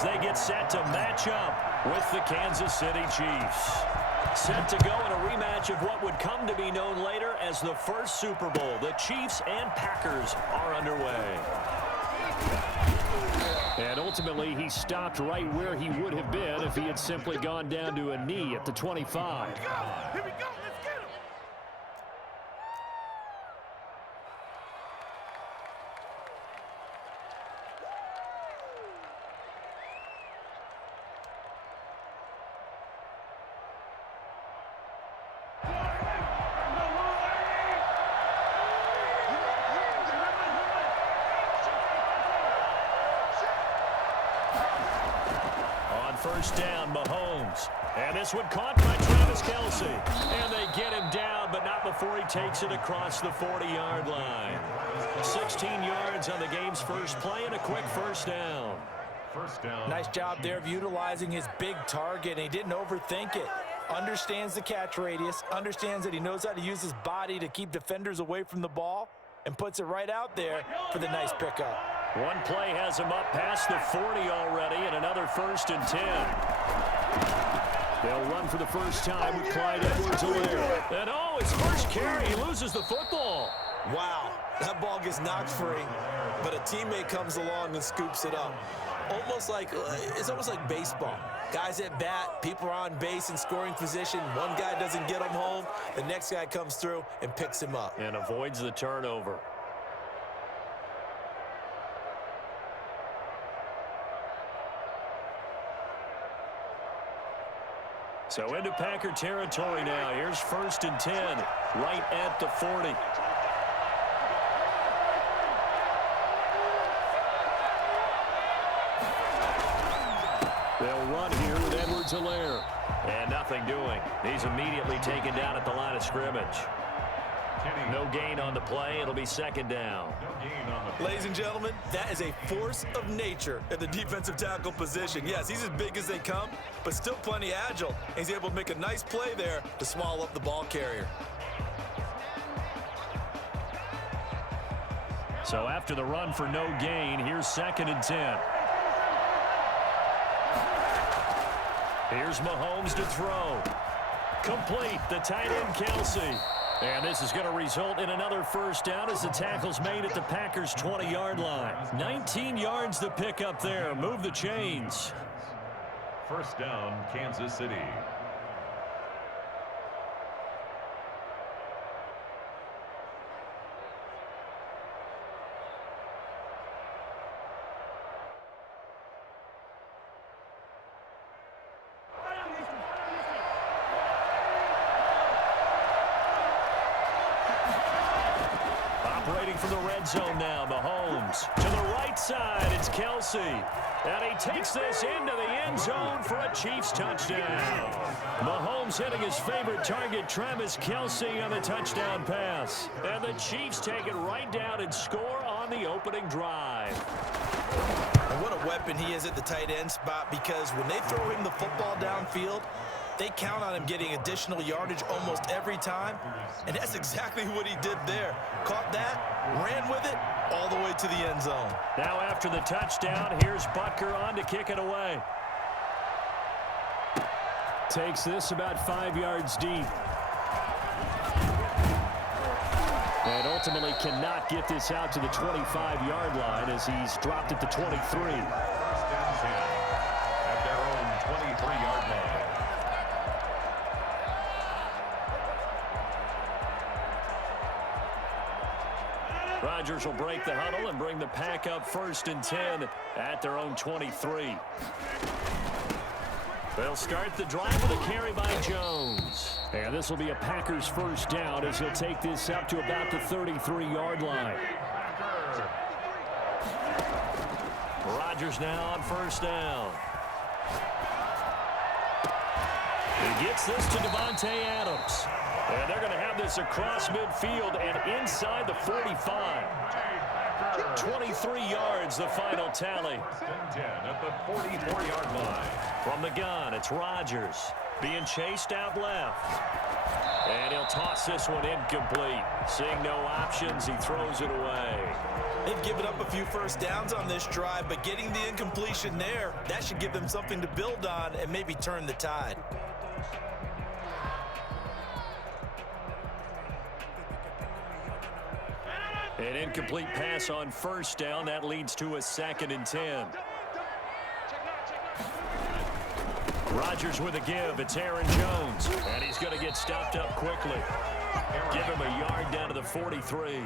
as they get set to match up with the Kansas City Chiefs. Set to go in a rematch of what would come to be known later as the first Super Bowl. The Chiefs and Packers are underway. And ultimately, he stopped right where he would have been if he had simply gone down to a knee at the 25. Here we go. Let's get him. First down, Mahomes. And this one caught by Travis Kelce. And they get him down, but not before he takes it across the 40-yard line. 16 yards on the game's first play and a quick first down. Nice job there of utilizing his big target, and he didn't overthink it. Understands the catch radius, understands that he knows how to use his body to keep defenders away from the ball, and puts it right out there for the nice pickup. One play has him up past the 40 already, and another 1st and 10. They'll run for the first time with Clyde Edwards-Helaire. And his first carry, he loses the football. Wow, that ball gets knocked free, but a teammate comes along and scoops it up. It's almost like baseball. Guys at bat, people are on base in scoring position. One guy doesn't get him home, the next guy comes through and picks him up. And avoids the turnover. So into Packer territory now. Here's 1st and 10, right at the 40. They'll run here with Edwards-Helaire. And nothing doing. He's immediately taken down at the line of scrimmage. No gain on the play. It'll be 2nd down. Ladies and gentlemen, that is a force of nature at the defensive tackle position. Yes, he's as big as they come, but still plenty agile. And he's able to make a nice play there to swallow up the ball carrier. So after the run for no gain, here's 2nd and 10. Here's Mahomes to throw. Complete, the tight end Kelce. And this is going to result in another first down as the tackle's made at the Packers' 20-yard line. 19 yards to pick up there. Move the chains. First down, Kansas City. Operating from the red zone now, Mahomes. To the right side, it's Kelce. And he takes this into the end zone for a Chiefs touchdown. Mahomes hitting his favorite target, Travis Kelce, on the touchdown pass. And the Chiefs take it right down and score on the opening drive. And what a weapon he is at the tight end spot, because when they throw him the football downfield, they count on him getting additional yardage almost every time. And that's exactly what he did there. Caught that, ran with it, all the way to the end zone. Now after the touchdown, here's Butker on to kick it away. Takes this about 5 yards deep. And ultimately cannot get this out to the 25-yard line as he's dropped at the 23. First and 10 at their own 23-yard line. Rodgers will break the huddle and bring the Pack up 1st and 10 at their own 23. They'll start the drive with a carry by Jones. And this will be a Packers first down as he'll take this up to about the 33-yard line. Rodgers now on first down. He gets this to Devontae Adams. And they're going to have this across midfield and inside the 45. 23 yards, the final tally. 10 at the 44-yard line. From the gun, it's Rodgers. Being chased out left. And he'll toss this one incomplete. Seeing no options, he throws it away. They've given up a few first downs on this drive, but getting the incompletion there, that should give them something to build on and maybe turn the tide. An incomplete pass on first down. That leads to a 2nd and 10. Rodgers with a give. It's Aaron Jones. And he's going to get stopped up quickly. Give him a yard down to the 43.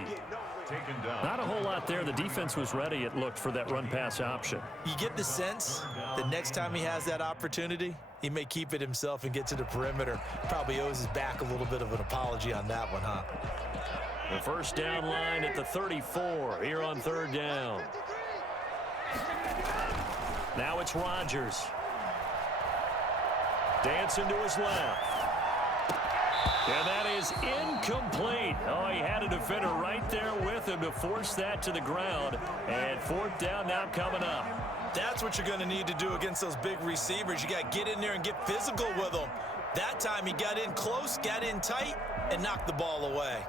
Not a whole lot there. The defense was ready, it looked, for that run-pass option. You get the sense that next time he has that opportunity, he may keep it himself and get to the perimeter. Probably owes his back a little bit of an apology on that one, huh? The first down line at the 34 here on 3rd down. Now it's Rodgers. Dancing to his left. And that is incomplete. Oh, he had a defender right there with him to force that to the ground. And 4th down now coming up. That's what you're going to need to do against those big receivers. You got to get in there and get physical with them. That time he got in close, got in tight, and knocked the ball away.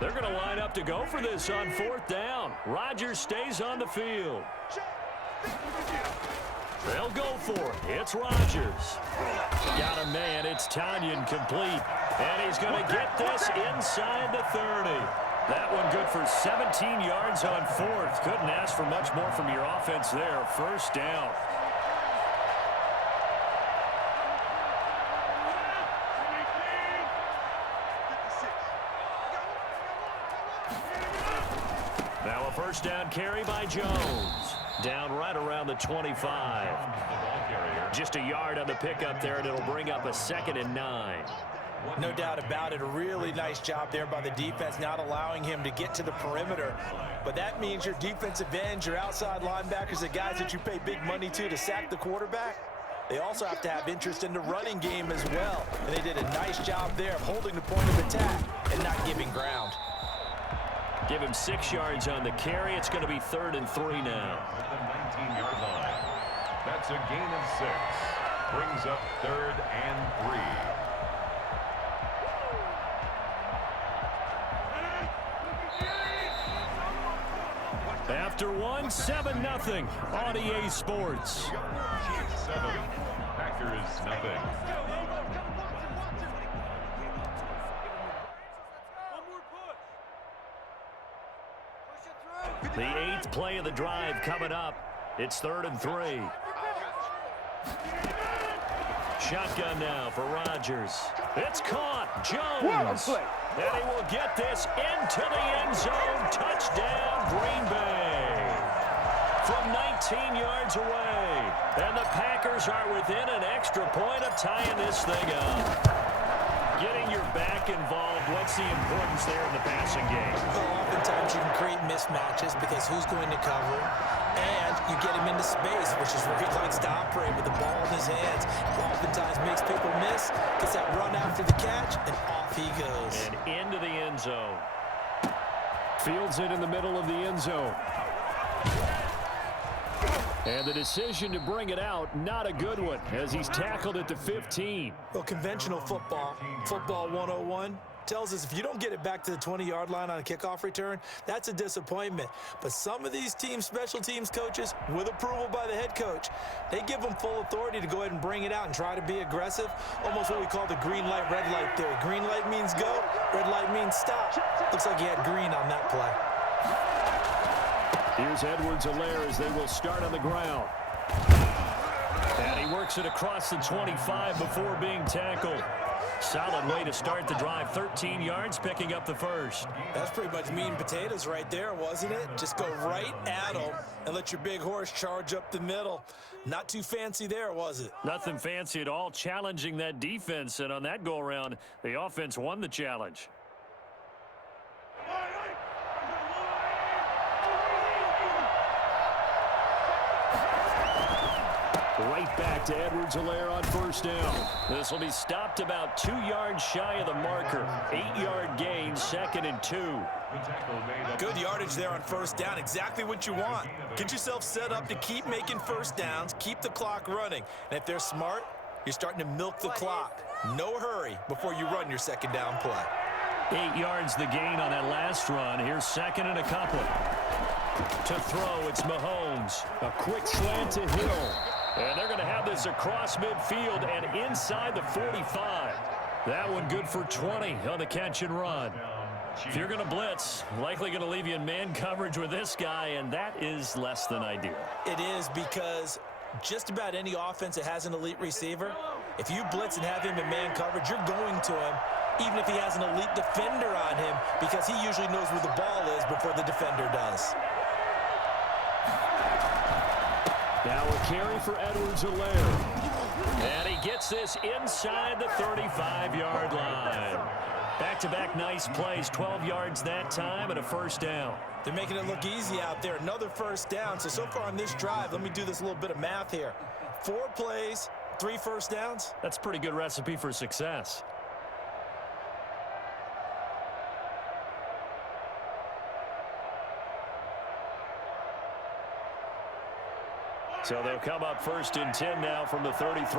They're going to line up to go for this on 4th down. Rodgers stays on the field. They'll go for it. It's Rodgers. Got a man. It's Tanyan complete. And he's going to get this inside the 30. That one good for 17 yards on 4th. Couldn't ask for much more from your offense there. First down. Now a first down carry by Jones. Down right around the 25. Just a yard on the pickup there, and it'll bring up a 2nd and 9. No doubt about it. A really nice job there by the defense, not allowing him to get to the perimeter. But that means your defensive ends, your outside linebackers, the guys that you pay big money to sack the quarterback, they also have to have interest in the running game as well. And they did a nice job there of holding the point of attack and not giving ground. Give him 6 yards on the carry. It's going to be 3rd and 3 now. At the 19-yard line. That's a gain of 6. Brings up 3rd and 3. After 1, 7-0 on EA Sports. Chiefs 7, Packers nothing. The 8th play of the drive coming up. It's 3rd and 3. Shotgun now for Rodgers. It's caught. Jones. And he will get this into the end zone. Touchdown, Green Bay. From 19 yards away. And the Packers are within an extra point of tying this thing up. Getting your back involved, what's the importance there in the passing game? Well, oftentimes you can create mismatches because who's going to cover, and you get him into space, which is where he likes to operate with the ball in his hands. Oftentimes makes people miss, gets that run after the catch, and off he goes. And into the end zone. Fields it in the middle of the end zone. And the decision to bring it out, not a good one, as he's tackled at the 15. Well, conventional football 101, tells us if you don't get it back to the 20-yard line on a kickoff return, that's a disappointment. But some of these team special teams coaches, with approval by the head coach, they give them full authority to go ahead and bring it out and try to be aggressive, almost what we call the green light, red light theory. Green light means go, red light means stop. Looks like he had green on that play. Here's Edwards-Helaire as they will start on the ground. And he works it across the 25 before being tackled. Solid way to start the drive. 13 yards, picking up the first. That's pretty much meat and potatoes right there, wasn't it? Just go right at them and let your big horse charge up the middle. Not too fancy there, was it? Nothing fancy at all, challenging that defense. And on that go-around, the offense won the challenge. right back to Edwards-Helaire on first down. This will be stopped about 2 yards shy of the marker. 8-yard gain, 2nd and 2. Good yardage there on first down. Exactly what you want. Get yourself set up to keep making first downs, keep the clock running. And if they're smart, you're starting to milk the clock. No hurry before you run your second down play. 8 yards the gain on that last run. Here's 2nd and a couple. To throw, it's Mahomes. A quick slant to Hill. And they're going to have this across midfield and inside the 45. That one good for 20 on the catch and run. If you're going to blitz, likely going to leave you in man coverage with this guy, and that is less than ideal. It is, because just about any offense that has an elite receiver, if you blitz and have him in man coverage, you're going to him, even if he has an elite defender on him, because he usually knows where the ball is before the defender does. Now a carry for Edwards-Helaire. And he gets this inside the 35-yard line. Back-to-back nice plays, 12 yards that time and a first down. They're making it look easy out there. Another first down. So far on this drive, let me do this little bit of math here. 4 plays, 3 first downs. That's a pretty good recipe for success. So they'll come up 1st and 10 now from the 33.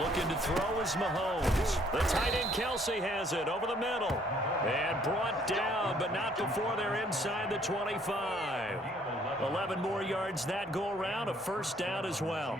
Looking to throw is Mahomes. The tight end Kelsey has it over the middle. And brought down, but not before they're inside the 25. 11 more yards that go around, a first down as well.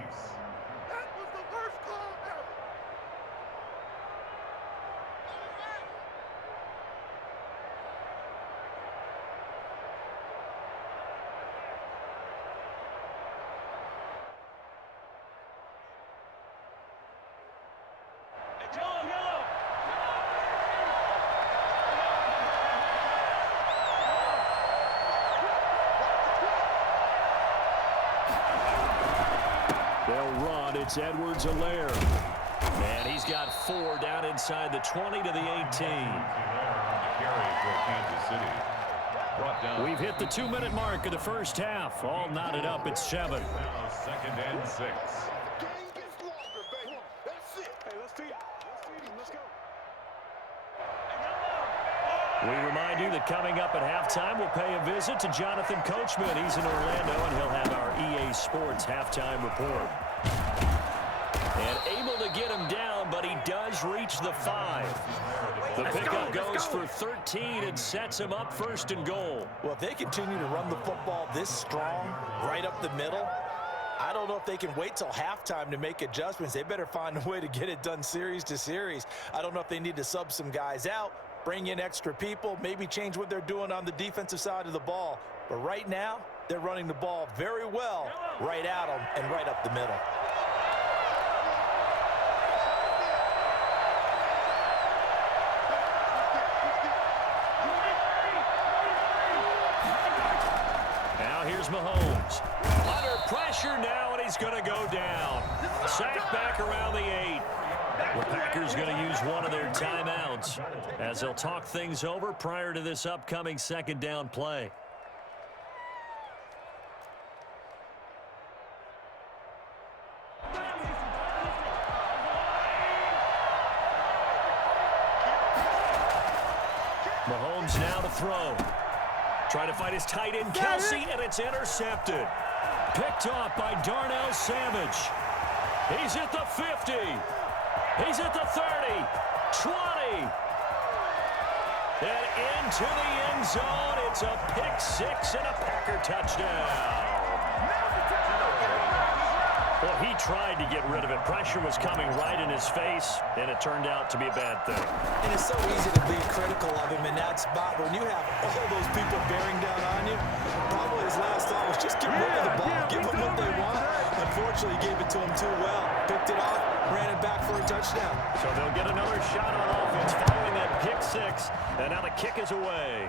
They'll run. It's Edwards-Helaire. And he's got 4 down inside the 20 to the 18. We've hit the 2-minute mark of the first half. All knotted up at 7. 2nd and 6. We remind you that coming up at halftime, we'll pay a visit to Jonathan Coachman. He's in Orlando, and he'll have our EA Sports halftime report. And able to get him down, but he does reach the 5. The pickup goes for 13 and sets him up 1st and goal. Well, if they continue to run the football this strong, right up the middle, I don't know if they can wait till halftime to make adjustments. They better find a way to get it done series to series. I don't know if they need to sub some guys out, bring in extra people, maybe change what they're doing on the defensive side of the ball. But right now, they're running the ball very well right at them and right up the middle. Now here's Mahomes. Under pressure now, and he's going to go down. Sacked back around the 8. The Packers going to use one of their timeouts as they'll talk things over prior to this upcoming 2nd down play. Mahomes now to throw. Trying to find his tight end Kelsey, and it's intercepted. Picked off by Darnell Savage. He's at the 50. He's at the 30, 20, and into the end zone. It's a pick 6 and a Packer touchdown. Well, he tried to get rid of it. Pressure was coming right in his face, and it turned out to be a bad thing. And it's so easy to be critical of him in that spot. When you have all those people bearing down on you, probably his last thought was just get rid of the ball, give them what they want. Unfortunately, gave it to him too well. Picked it off, ran it back for a touchdown. So they'll get another shot on offense following that pick 6, and now the kick is away.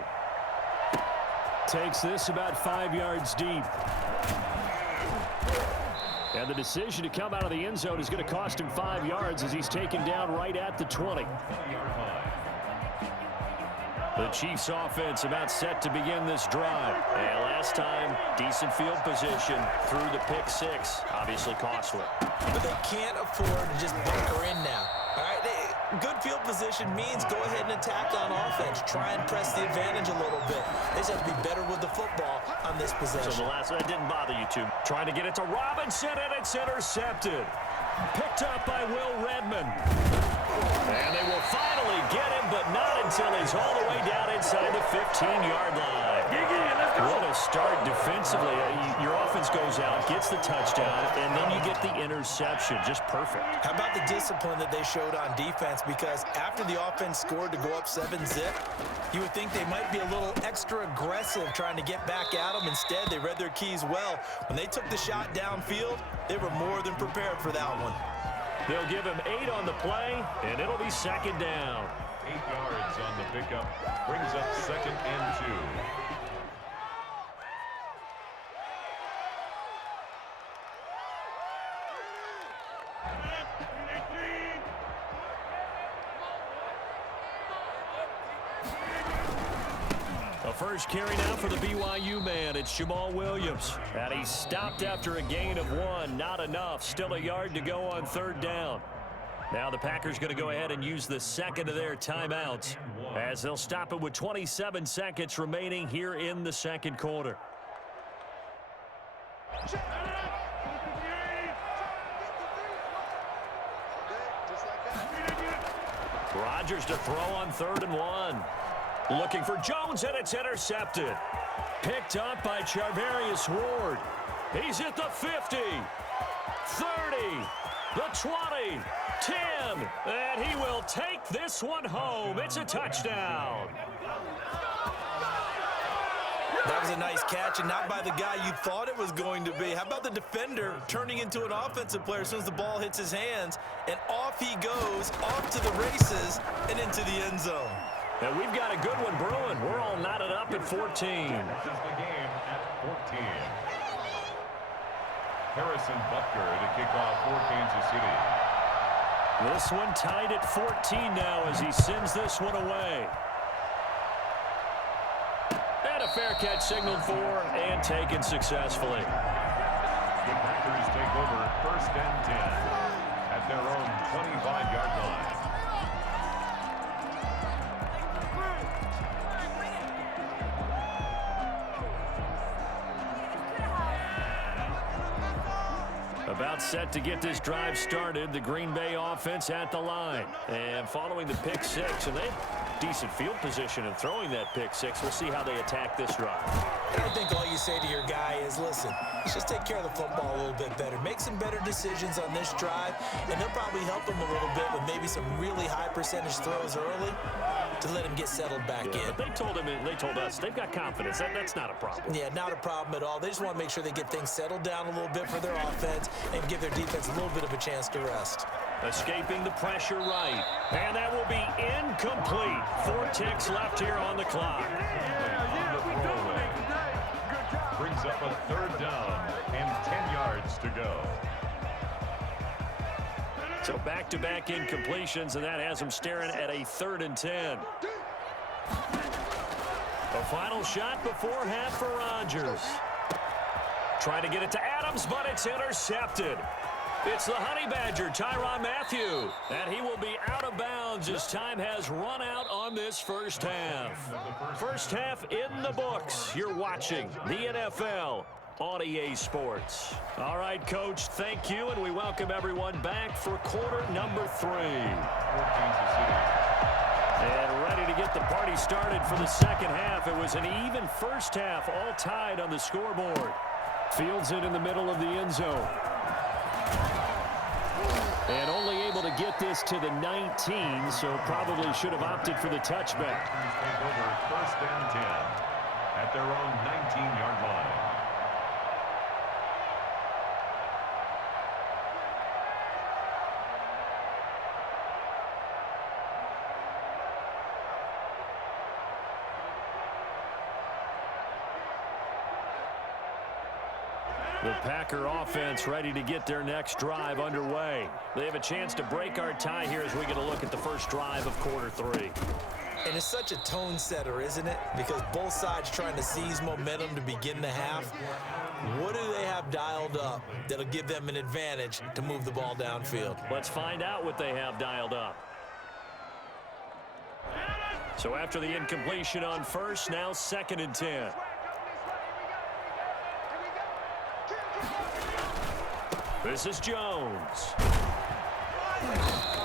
Takes this about 5 yards deep. And the decision to come out of the end zone is going to cost him 5 yards as he's taken down right at the 20. The Chiefs offense about set to begin this drive. And last time, decent field position through the pick six. Obviously costly. But they can't afford to just bunker in now. All right, good field position means go ahead and attack on offense. Try and press the advantage a little bit. They just have to be better with the football on this possession. So the last one didn't bother you two. Trying to get it to Robinson, and it's intercepted. Picked up by Will Redmond. And they will finally get him, but not until he's all the way down inside the 15-yard line. What a start defensively. Your offense goes out, gets the touchdown, and then you get the interception. Just perfect. How about the discipline that they showed on defense? Because after the offense scored to go up 7-zip, you would think they might be a little extra aggressive trying to get back at them. Instead, they read their keys well. When they took the shot downfield, they were more than prepared for that one. They'll give him 8 on the play, and it'll be second down. 8 yards on the pickup. Brings up 2nd and 2. A first carry now for the BYU man. It's Jamal Williams. And he stopped after a gain of 1. Not enough. Still a yard to go on 3rd down. Now the Packers going to go ahead and use the second of their timeouts as they'll stop it with 27 seconds remaining here in the second quarter. Rodgers to throw on 3rd and 1. Looking for Jones, and it's intercepted. Picked up by Charvarius Ward. He's at the 50, 30, the 20, 10, and he will take this one home. It's a touchdown. That was a nice catch, and not by the guy you thought it was going to be. How about the defender turning into an offensive player as soon as the ball hits his hands, and off he goes, off to the races, and into the end zone. And we've got a good one brewing. We're all knotted up at 14. This is the game at 14. Harrison Butker to kick off for Kansas City. This one tied at 14 now as he sends this one away. And a fair catch signaled for and taken successfully. The Packers take over 1st and 10 at their own 25-yard line. About set to get this drive started. The Green Bay offense at the line. And following the pick six, and they have decent field position in throwing that pick six. We'll see how they attack this drive. And I think all you say to your guy is, listen, let's just take care of the football a little bit better. Make some better decisions on this drive, and they'll probably help him a little bit with maybe some really high percentage throws early to let him get settled back in. But they told him, and they told us, they've got confidence. That's not a problem. Yeah, not a problem at all. They just want to make sure they get things settled down a little bit for their offense and give their defense a little bit of a chance to rest. Escaping the pressure right. And that will be incomplete. 4 ticks left here on the clock. Brings up a 3rd down and 10 yards to go. So back-to-back incompletions, and that has them staring at a 3rd and 10. A final shot before half for Rodgers. Trying to get it to Adams, but it's intercepted. It's the Honey Badger, Tyrann Mathieu, and he will be out of bounds as time has run out on this first half. First half in the books. You're watching the NFL on EA Sports. All right, Coach, thank you, and we welcome everyone back for quarter number 3. And ready to get the party started for the second half. It was an even first half, all tied on the scoreboard. Fields it in the middle of the end zone. And only able to get this to the 19, so probably should have opted for the touchback. Take over 1st and 10 at their own 19-yard line. The Packer offense ready to get their next drive underway. They have a chance to break our tie here as we get a look at the first drive of quarter 3. And it's such a tone setter, isn't it? Because both sides trying to seize momentum to begin the half. What do they have dialed up that'll give them an advantage to move the ball downfield? Let's find out what they have dialed up. So after the incompletion on first, now 2nd and 10. This is Jones.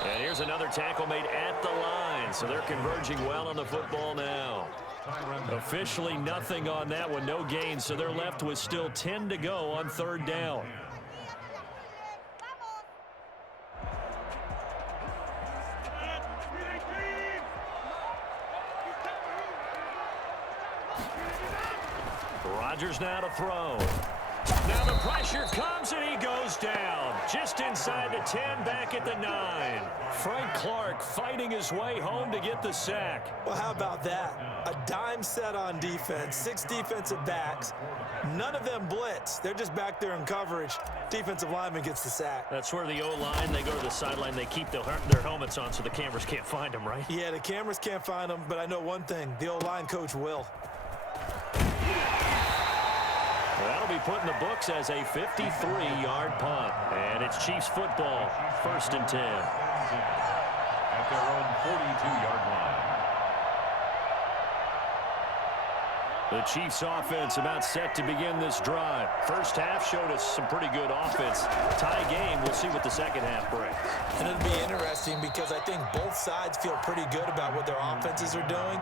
And here's another tackle made at the line, so they're converging well on the football now. Officially nothing on that one, no gain, so they're left with still 10 to go on 3rd down. Rodgers now to throw. Now the pressure comes and he goes down. Just inside the 10, back at the 9. Frank Clark fighting his way home to get the sack. Well, how about that? A dime set on defense, 6 defensive backs. None of them blitz. They're just back there in coverage. Defensive lineman gets the sack. That's where the O-line, they go to the sideline, they keep their helmets on so the cameras can't find them, right? Yeah, the cameras can't find them, but I know one thing. The O-line coach will. That'll be put in the books as a 53-yard punt. And it's Chiefs football, 1st and 10. At their own 42-yard line. The Chiefs offense about set to begin this drive. First half showed us some pretty good offense. Tie game, we'll see what the second half brings. And it'll be interesting because I think both sides feel pretty good about what their offenses are doing.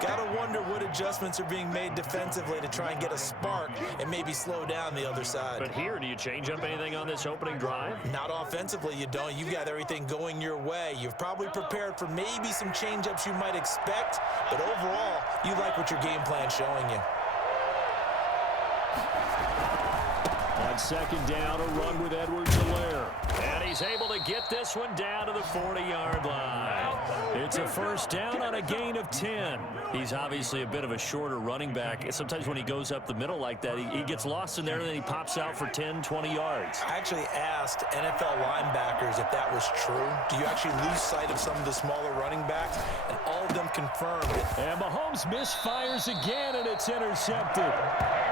Gotta wonder what adjustments are being made defensively to try and get a spark and maybe slow down the other side. But here, do you change up anything on this opening drive? Not offensively, you don't. You've got everything going your way. You've probably prepared for maybe some change-ups you might expect, but overall, you like what your game plan's showing you. On 2nd down, a run with Edwards-Helaire. And he's able to get this one down to the 40-yard line. It's a 1st down on a gain of 10. He's obviously a bit of a shorter running back. Sometimes when he goes up the middle like that, he gets lost in there, and then he pops out for 10, 20 yards. I actually asked NFL linebackers if that was true. Do you actually lose sight of some of the smaller running backs? And all of them confirmed it. And Mahomes misfires again, and it's intercepted.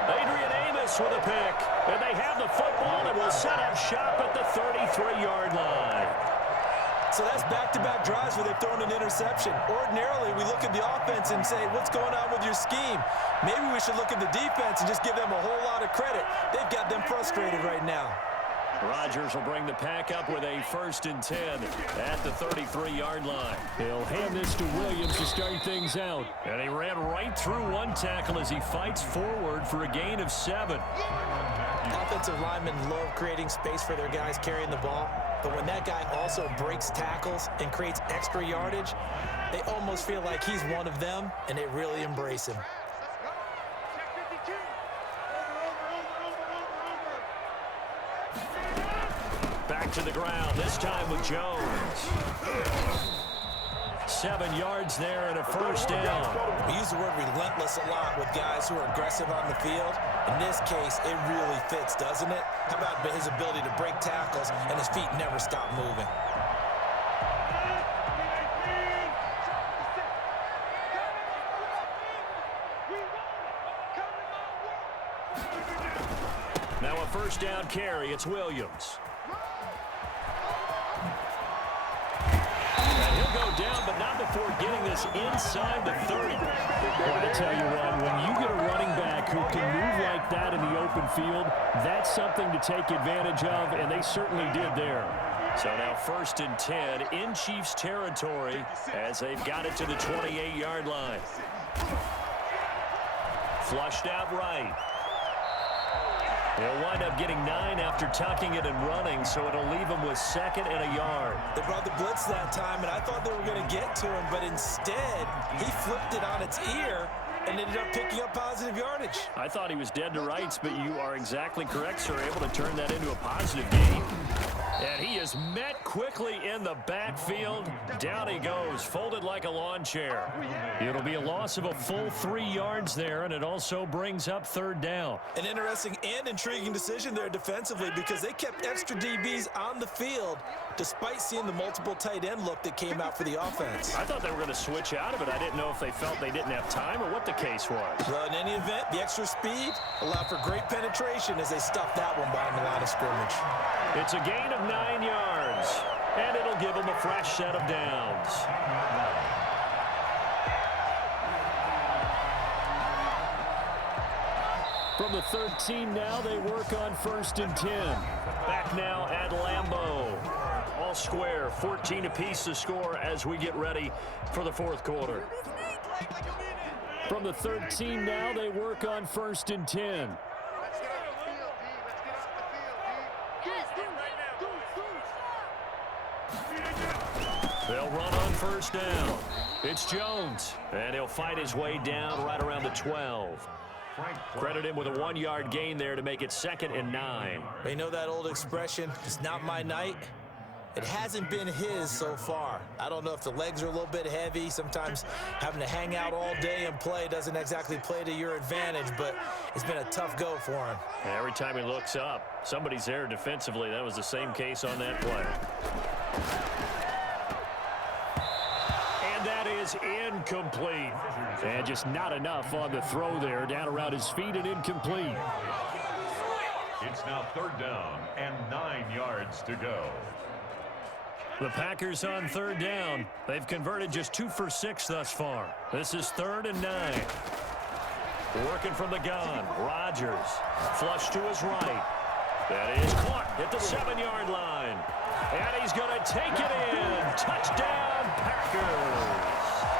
Adrian Amos with a pick. And they have the football and will set up shop at the 33-yard line. So that's back-to-back drives where they've thrown an interception. Ordinarily, we look at the offense and say, what's going on with your scheme? Maybe we should look at the defense and just give them a whole lot of credit. They've got them frustrated right now. Rodgers will bring the pack up with a 1st and 10 at the 33-yard line. He'll hand this to Williams to start things out. And he ran right through one tackle as he fights forward for a gain of 7. Offensive linemen love creating space for their guys carrying the ball, but when that guy also breaks tackles and creates extra yardage, they almost feel like he's one of them, and they really embrace him. Back to the ground, this time with Jones. 7 yards there and a 1st down. We use the word relentless a lot with guys who are aggressive on the field. In this case, it really fits, doesn't it? How about his ability to break tackles and his feet never stop moving? Now a 1st down carry, it's Williams. Go down, but not before getting this inside the 30. Well, I tell you what, when you get a running back who can move like that in the open field, that's something to take advantage of, and they certainly did there. So now 1st and 10 in Chiefs territory as they've got it to the 28-yard line. Flushed out right. He'll wind up getting 9 after tucking it and running, so it'll leave him with 2nd and a yard. They brought the blitz that time, and I thought they were going to get to him, but instead, he flipped it on its ear and ended up picking up positive yardage. I thought he was dead to rights, but you are exactly correct, sir. Able to turn that into a positive gain. And he is met quickly in the backfield. Down he goes, folded like a lawn chair. It'll be a loss of a full 3 yards there, and it also brings up third down. An interesting and intriguing decision there defensively because they kept extra DBs on the field despite seeing the multiple tight end look that came out for the offense. I thought they were going to switch out of it. I didn't know if they felt they didn't have time or what the case was. Well, in any event, the extra speed allowed for great penetration as they stuffed that one behind the line of scrimmage. It's a gain of 9 yards, and it'll give them a fresh set of downs. From the 13 now, they work on 1st and 10. Back now at Lambeau. All square, 14 apiece to score as we get ready for the 4th quarter. From the 13 now, they work on 1st and 10. They'll run on 1st down. It's Jones, and he'll fight his way down right around the 12. Credit him with a 1-yard gain there to make it 2nd and 9. You know that old expression, it's not my night? It hasn't been his so far. I don't know if the legs are a little bit heavy. Sometimes having to hang out all day and play doesn't exactly play to your advantage, but it's been a tough go for him. Every time he looks up, somebody's there defensively. That was the same case on that play. And that is incomplete. And just not enough on the throw there. Down around his feet and incomplete. It's now 3rd down and 9 yards to go. The Packers on 3rd down. They've converted just 2 for 6 thus far. This is 3rd and 9. Working from the gun. Rodgers. Flush to his right. That is caught at the 7-yard line. And he's going to take it in. Touchdown, Packers.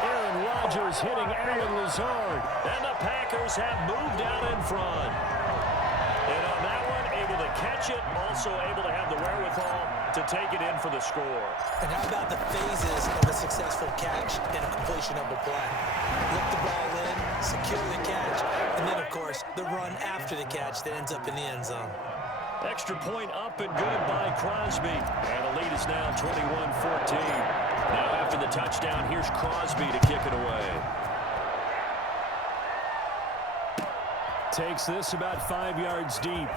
Aaron Rodgers hitting Allen Lazard. And the Packers have moved out in front. And on that one, able to catch it, also able to have the wherewithal to take it in for the score. And how about the phases of a successful catch and a completion of a play? Look the ball in, secure the catch, and then, of course, the run after the catch that ends up in the end zone. Extra point up and good by Crosby. And the lead is now 21-14. Now after the touchdown, here's Crosby to kick it away. Takes this about 5 yards deep.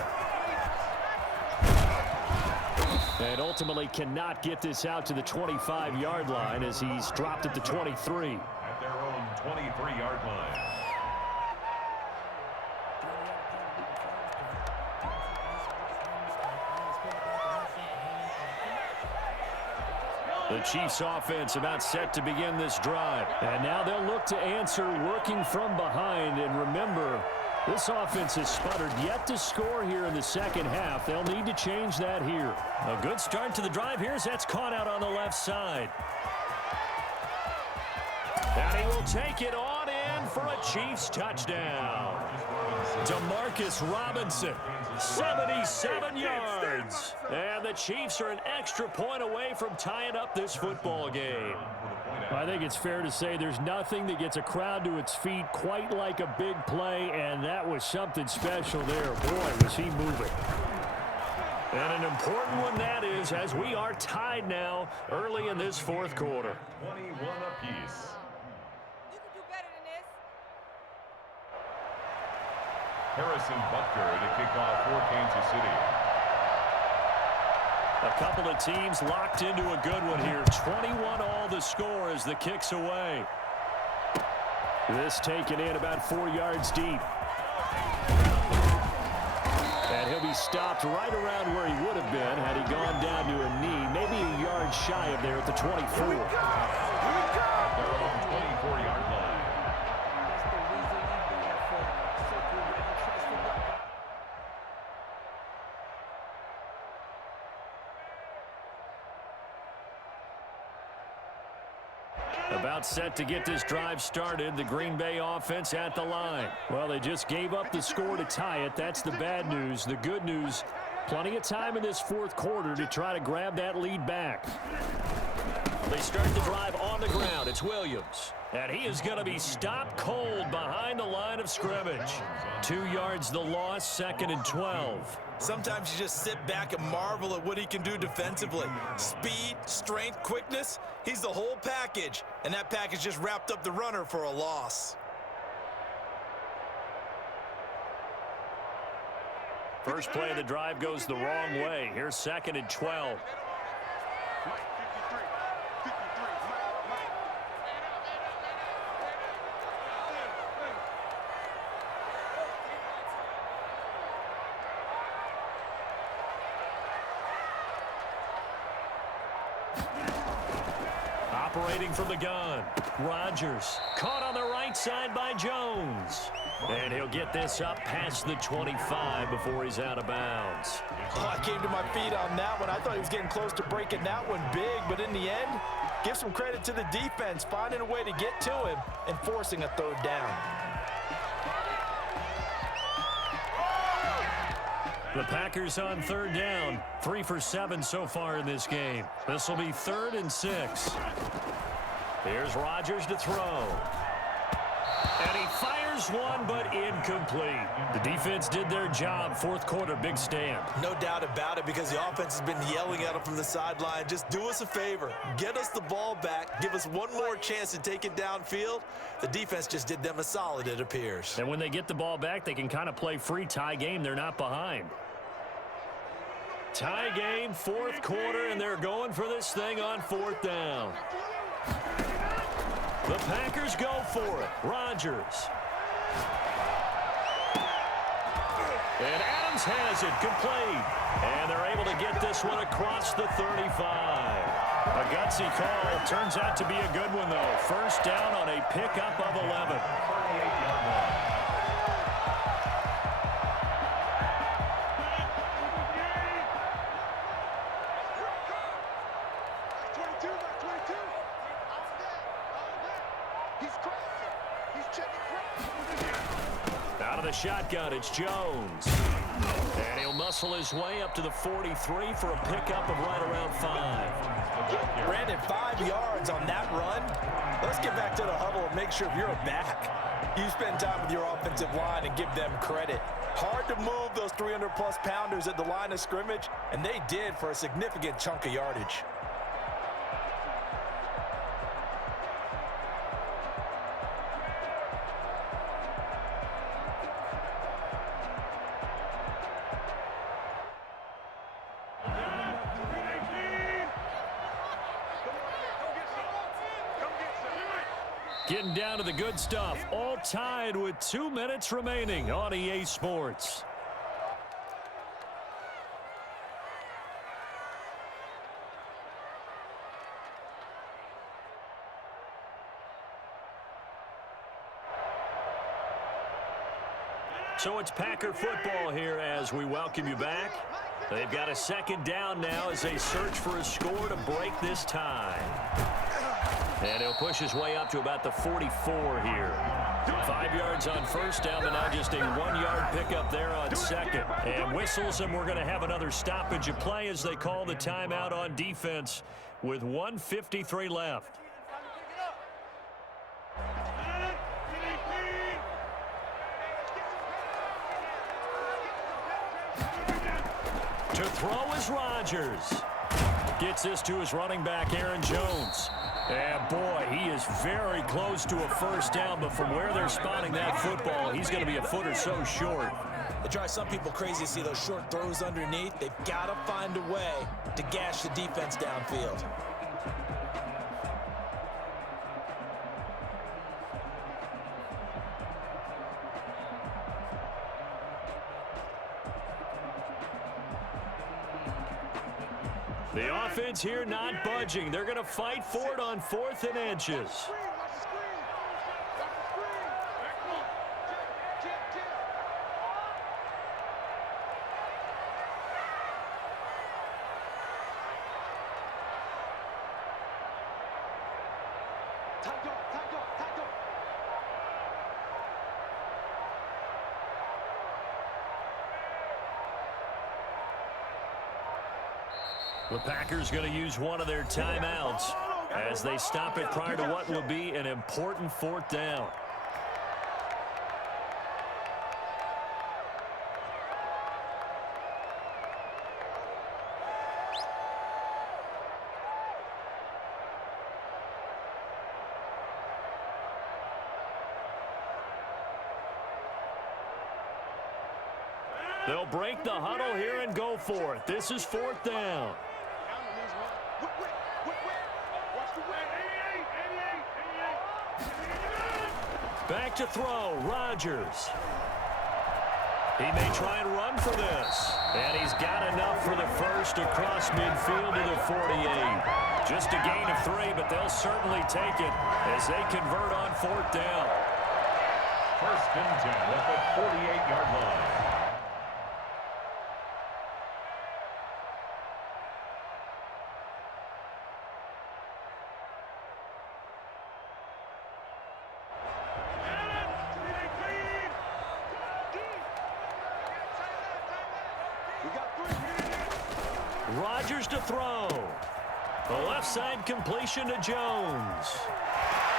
And ultimately cannot get this out to the 25-yard line as he's dropped at the 23. At their own 23-yard line. The Chiefs offense about set to begin this drive. And now they'll look to answer working from behind. And remember, this offense has sputtered yet to score here in the second half. They'll need to change that here. A good start to the drive here as that's caught out on the left side. And he will take it on in for a Chiefs touchdown. Demarcus Robinson, 77 yards. And the Chiefs are an extra point away from tying up this football game. I think it's fair to say there's nothing that gets a crowd to its feet quite like a big play, and that was something special there. Boy, was he moving. And an important one that is, as we are tied now early in this 4th quarter. 21 apiece. Harrison Butker to kick off for Kansas City. A couple of teams locked into a good one here. 21 all the score as the kick's away. This taken in about 4 yards deep. And he'll be stopped right around where he would have been had he gone down to a knee, maybe a yard shy of there at the 24. Their own 24-yard line. About set to get this drive started. The Green Bay offense at the line. Well, they just gave up the score to tie it. That's the bad news. The good news, plenty of time in this 4th quarter to try to grab that lead back. They start the drive on the ground. It's Williams. And he is going to be stopped cold behind the line of scrimmage. 2 yards the loss, 2nd and 12. Sometimes you just sit back and marvel at what he can do defensively. Speed, strength, quickness, he's the whole package. And that package just wrapped up the runner for a loss. First play of the drive goes the wrong way. Here's 2nd and 12. Operating from the gun, Rodgers caught on the right side by Jones. And he'll get this up past the 25 before he's out of bounds. Oh, I came to my feet on that one. I thought he was getting close to breaking that one big, but in the end, give some credit to the defense, finding a way to get to him and forcing a 3rd down. The Packers on 3rd down, 3 for 7 so far in this game. This will be 3rd and 6. Here's Rodgers to throw. And he fires one, but incomplete. The defense did their job. 4th quarter, big stand. No doubt about it, because the offense has been yelling at him from the sideline. Just do us a favor. Get us the ball back. Give us one more chance to take it downfield. The defense just did them a solid, it appears. And when they get the ball back, they can kind of play free tie game. They're not behind. Tie game, 4th quarter, and they're going for this thing on 4th down. The Packers go for it. Rodgers. And Adams has it, complete. And they're able to get this one across the 35. A gutsy call. Turns out to be a good one, though. 1st down on a pickup of 11. Out of the shotgun, it's Jones. And he'll muscle his way up to the 43 for a pickup of right around 5. Brandon, 5 yards on that run. Let's get back to the huddle and make sure you're a back. You spend time with your offensive line and give them credit. Hard to move those 300-plus pounders at the line of scrimmage, and they did for a significant chunk of yardage. Getting down to the good stuff. All tied with 2 minutes remaining on EA Sports. So it's Packer football here as we welcome you back. They've got a 2nd down now as they search for a score to break this tie. And he'll push his way up to about the 44 here. 5 yards on 1st down, but now just a 1-yard pickup there on 2nd. And whistles, and we're going to have another stoppage of play as they call the timeout on defense with 1:53 left. To throw is Rodgers. Gets this to his running back, Aaron Jones. And, boy, he is very close to a 1st down, but from where they're spotting that football, he's going to be a foot or so short. It drives some people crazy to see those short throws underneath. They've got to find a way to gash the defense downfield. The offense here not budging. They're going to fight for it on 4th and inches. The Packers going to use one of their timeouts. as they stop it prior to what will be an important fourth down. They'll break the huddle here and go for it. This is fourth down. Back to throw, Rodgers. He may try and run for this. And he's got enough for the first across midfield to the 48. Just a gain of 3, but they'll certainly take it as they convert on fourth down. First and 10 at the 48-yard line. Rodgers to throw. The left side completion to Jones.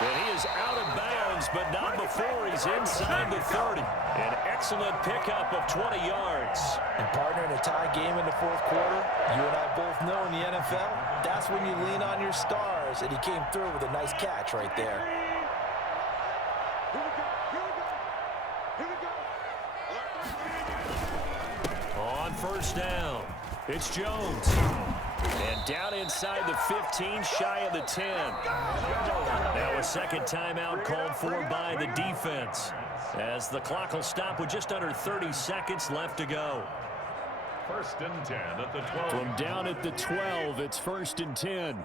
And he is out of bounds, but not before he's inside the 30. An excellent pickup of 20 yards. And partner, in a tie game in the fourth quarter, you and I both know in the NFL, that's when you lean on your stars. And he came through with a nice catch right there. On first down, it's Jones. And down inside the 15, shy of the 10. Now a second timeout called for by the defense, as the clock will stop with just under 30 seconds left to go. First and 10 at the 12. From down at the 12, it's first and 10.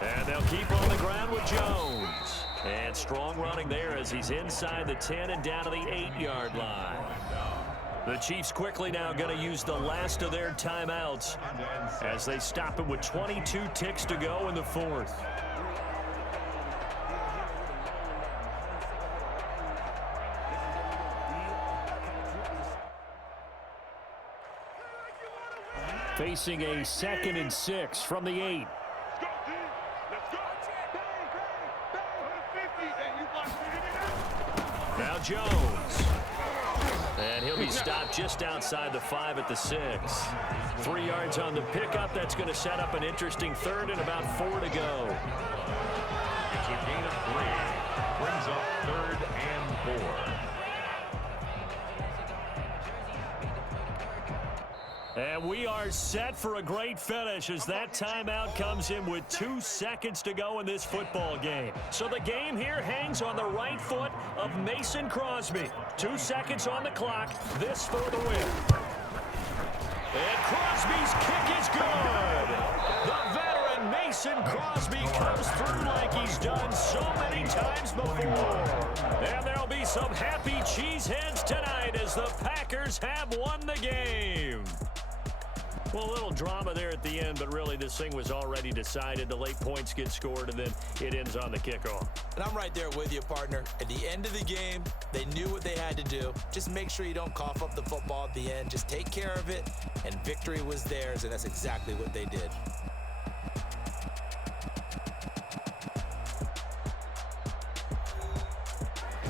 And they'll keep on the ground with Jones. And strong running there as he's inside the 10 and down to the 8-yard line. The Chiefs quickly now going to use the last of their timeouts as they stop it with 22 ticks to go in the fourth. Facing a 2nd and 6 from the 8. Now Jones. And he'll be stopped just outside the 5 at the 6. 3 yards on the pickup. That's going to set up an interesting third and about 4 to go. It's a gain of 3. Brings up 3rd and 4. And we are set for a great finish as that timeout comes in with 2 seconds to go in this football game. So the game here hangs on the right foot of Mason Crosby. 2 seconds on the clock. This for the win. And Crosby's kick is good. The veteran Mason Crosby comes through like he's done so many times before. And there'll be some happy cheeseheads tonight as the Packers have won the game. Well, a little drama there at the end, but really this thing was already decided. The late points get scored, and then it ends on the kickoff. And I'm right there with you, partner. At the end of the game, they knew what they had to do. Just make sure you don't cough up the football at the end. Just take care of it, and victory was theirs, and that's exactly what they did.